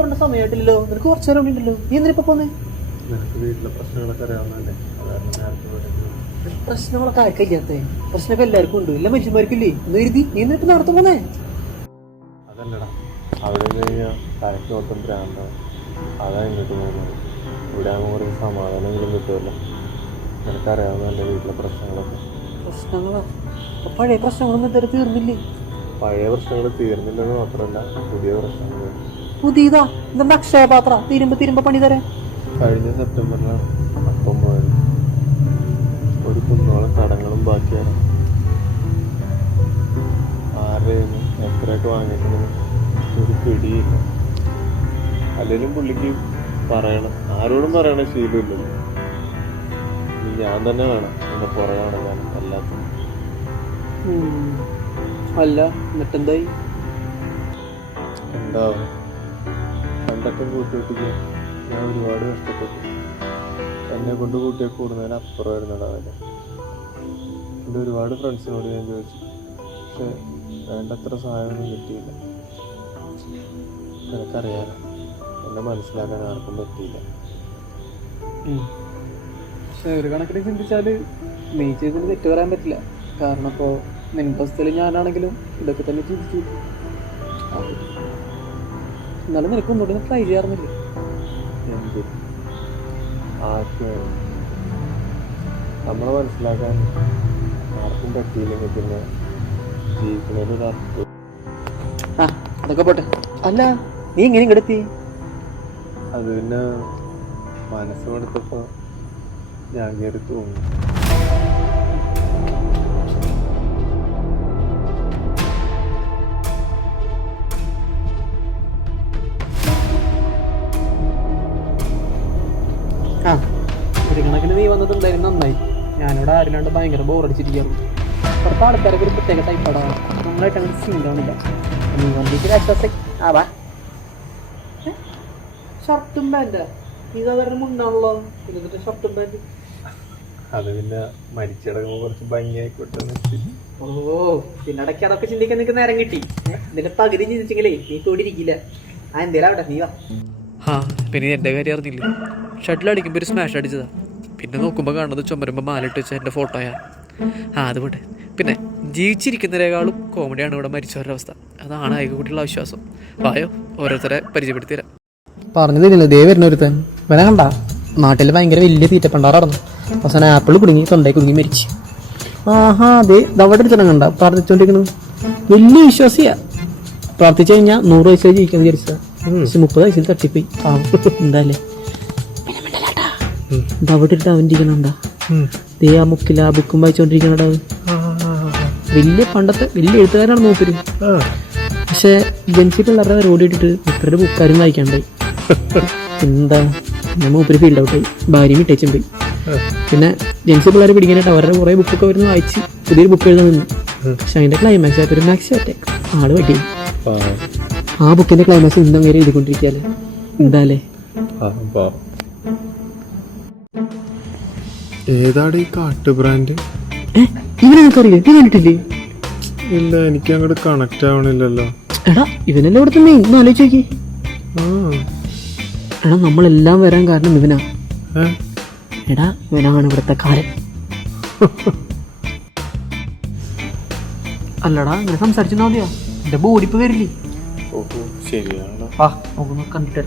ചോറിന്റെ സമയമായിട്ടില്ലല്ലോ, നിനക്ക് കുറച്ചു നേരം ഉണ്ടല്ലോ, നീ എന്തിനാ പോന്നേ? പ്രശ്നങ്ങളൊക്കെ ആർക്കില്ലാത്ത പ്രശ്നമൊക്കെ എല്ലാവർക്കും ഉണ്ട്, എല്ലാ മനുഷ്യന്മാർക്കില്ലേ എന്ന് കരുതി നീ എന്നിട്ട് നടത്തു പോന്നേ? അതല്ലടാ, അവിടെ തലയ്ക്ക് മൊത്തം ഭ്രാന്താണ്. അതാ ഇങ്ങോട്ട് പോകുന്നത്. ഇവിടെ ആകുമ്പോൾ കുറച്ച് സമാധാനമെങ്കിലും കിട്ടുമല്ലോ. നിനക്കറിയാവുന്ന എൻ്റെ വീട്ടിലെ പ്രശ്നങ്ങളൊക്കെ. പ്രശ്നങ്ങളോ? പഴയ പ്രശ്നങ്ങളൊന്നും ഇതുവരെ തീർന്നില്ലേ? പഴയ പ്രശ്നങ്ങൾ തീർന്നില്ലെന്ന് മാത്രമല്ല, പുതിയ പ്രശ്നങ്ങൾ. പുതിയതാ? എന്താ അക്ഷയപാത്ര തീരുമ്പോ പണി തരാൻ? കഴിഞ്ഞ സെപ്റ്റംബറിലാണ് അപ്പം പോയത്. ഒരു കുന്നോളം കടങ്ങളും ബാക്കിയാണ്. ആരുടെ എത്രയൊക്കെ വാങ്ങിക്കുന്നത് ഒരു പിടിയില്ല. അല്ലെങ്കിലും പുള്ളിക്ക് പറയണം, ആരോടും പറയണ ശീലമില്ലല്ലോ. ഞാൻ തന്നെ വേണം എന്നെ പുറകെ നടക്കാൻ എല്ലാത്തിനും. അല്ല എന്നിട്ടെന്തായി? എന്താവും, പണ്ടൊക്കെ കൂട്ടുകൂട്ടിക്ക് ഞാൻ ഒരുപാട് കഷ്ടപ്പെട്ടു. എന്നെ കൊണ്ട് കൂട്ടിയെ കൂടുന്നതിന് അപ്പുറമായിരുന്നടാ വില. എൻ്റെ ഒരുപാട് ഫ്രണ്ട്സിനോട് ഞാൻ ചോദിച്ചു, പക്ഷെ വേണ്ടത്ര സഹായമൊന്നും കിട്ടിയില്ല. നിനക്കറിയാലോ, എന്നെ മനസ്സിലാക്കാൻ ആർക്കും പറ്റിയില്ല. പക്ഷെ ഒരു കണക്കിന് ചിന്തിച്ചാല് നീ ചെയ്തതിന് തെറ്റ് പറയാൻ പറ്റില്ല. കാരണം ഇപ്പോൾ നിന്റെ അവസ്ഥയിൽ ഞാനാണെങ്കിലും ഇതൊക്കെ തന്നെ ചിന്തിച്ചു. എന്നാലും നിനക്ക് ഒന്നുകൂടി ട്രൈ ചെയ്യാറുന്നില്ല? എന്ത് ആർക്കും നമ്മളെ മനസ്സിലാക്കാൻ ആർക്കും പറ്റിയില്ലെങ്കിൽ പിന്നെ ജീവിക്കുന്നതിന് അർത്ഥം. അതൊക്കെ പോട്ടെ. അല്ല നീ ഇങ്ങനെ ഇങ്ങടെത്തി? അത് പിന്നെ മനസ്സ് കൊടുത്തപ്പോൾ ഞാൻ കയറി തൂങ്ങി. ഒരു കണക്കിന് നീ വന്നത് എന്തായാലും നന്നായി. ഞാനിവിടെ ആരില്ലാണ്ട് ഭയങ്കര ബോറടിച്ചിരിക്കാറുണ്ട്. പുറത്തെ ആൾക്കാരൊക്കെ ഒരു പ്രത്യേക ടൈപ്പാടാ, നമ്മളായിട്ട് അങ്ങനെ സീനാവുന്നില്ല. നീ വന്നിട്ട് ആശ്വാസം ആവാ. ഷർട്ടും പാൻറ്റാ? നീ സാധാരണ മുണ്ടാണല്ലോ, എന്നിട്ട് ഷർട്ടും പാൻറ്. അത് പിന്നെ മരിച്ചടങ്ങുമ്പോൾ കുറച്ച് ഭംഗിയായിക്കോട്ടെ. ഓ, പിന്നെ ഇടയ്ക്ക് അതൊക്കെ ചിന്തിക്കാൻ നിനക്ക് നേരം കിട്ടി. ഇതിന്റെ പകുതി ചിന്തിച്ചെങ്കിലേ നീ കൂടിയിരിക്കില്ല. എന്തേലും അവിടെ നീ വാ. പിന്നെ എൻ്റെ കാര്യം അറിഞ്ഞില്ലേ, ഷട്ടിലടിക്കുമ്പോൾ ഒരു സ്മാഷ് അടിച്ചതാ. പിന്നെ നോക്കുമ്പോൾ കാണുന്നത് ചുമരുമ്പോൾ മാലിട്ട് വെച്ച എൻ്റെ ഫോട്ടോയാ. അതുപോട്ടെ. പിന്നെ ജീവിച്ചിരിക്കുന്നതിനേക്കാളും കോമഡിയാണ് ഇവിടെ മരിച്ചവരുടെ അവസ്ഥ. അതാണ് ആയിക്കുട്ടിയുള്ള ആശ്വാസം. വായോ, ഓരോരുത്തരെ പരിചയപ്പെടുത്തി തരാം. പറഞ്ഞു തരില്ല, ദേ വരുന്ന ഒരുത്തൻ. ഇവനെ കണ്ട നാട്ടിൽ ഭയങ്കര വലിയ തീറ്റപ്പണ്ടാറായിരുന്നു. അവസാനം ആപ്പിൾ കുടുങ്ങി തൊണ്ടയിൽ കുടുങ്ങി മരിച്ചു. അതെ അവിടെ ഒരുത്തനം കണ്ട പ്രാർത്ഥിച്ചോണ്ടിരിക്കുന്നു. വലിയ വിശ്വാസിയാ. പ്രാർത്ഥിച്ചു കഴിഞ്ഞാൽ 100 വയസ്സ് ജീവിക്കാൻ വിചാരിച്ചതാ. 30 വയസ്സിൽ തട്ടിപ്പോയി. എന്തായാലേ അവിടെ ഇട്ട് അവൻ ഇരിക്കണണ്ടാ. ദേ ആ മുക്കില ആ ബുക്കും വായിച്ചോണ്ടിരിക്കണടാ. വലിയ പണ്ടത്തെ വലിയ എഴുത്തുകാരാണ് മൂപ്പര്. പക്ഷെ ജൻസി പിള്ളേരുടെ റോഡ് ഇട്ടിട്ട് മൂപ്പരുടെ ബുക്കാരും വായിക്കാണ്ടായി. എന്താ ഞാൻ മൂപ്പര് ഫീൽഡ് ഔട്ടായി, ഭാര്യയും ഇട്ടേച്ചും പോയി. പിന്നെ ജൻസി പിള്ളേരെ പിടിക്കാനായിട്ട് അവരുടെ കുറെ ബുക്കൊക്കെ വരുന്ന വായിച്ച് പുതിയൊരു ബുക്ക് എഴുതാൻ നിന്നു. പക്ഷെ അതിന്റെ ക്ലൈമാക്സ് ആയിട്ട് ഒരു മാക്സി അറ്റാക്ക് ആള് പറ്റി. ആ ബുക്കിന്റെ ക്ലൈമാക്സ് ഇന്നും വരെ എഴുതിക്കൊണ്ടിരിക്കാല്ലേ. എന്താലേ ഏതാണ് ഈ കാട്ടു ബ്രാൻഡ്? ഇവനെനിക്കറിയില്ല, നീ കണ്ടിട്ടില്ലേ? ഇല്ല, എനിക്ക് അങ്ങോട്ട് കണക്ട് ആവണില്ലല്ലോ. എടാ ഇവനല്ലേ ഇവിടുത്തെ മെയിൻ, ഒന്ന് ആലോചിച്ച് നോക്കി. എടാ നമ്മളെല്ലാം വരാൻ കാരണം ഇവനാ. എടാ ഇവനാണ് ഇവിടുത്തെ കാലൻ. അല്ലടാ ഇങ്ങനെ സംസാരിച്ചാ മതിയോ? എന്റെ ബോഡിപ്പ് വരില്ലേ? ഓഹോ, ശരിയാണോ? നമുക്ക് കണ്ടിട്ട്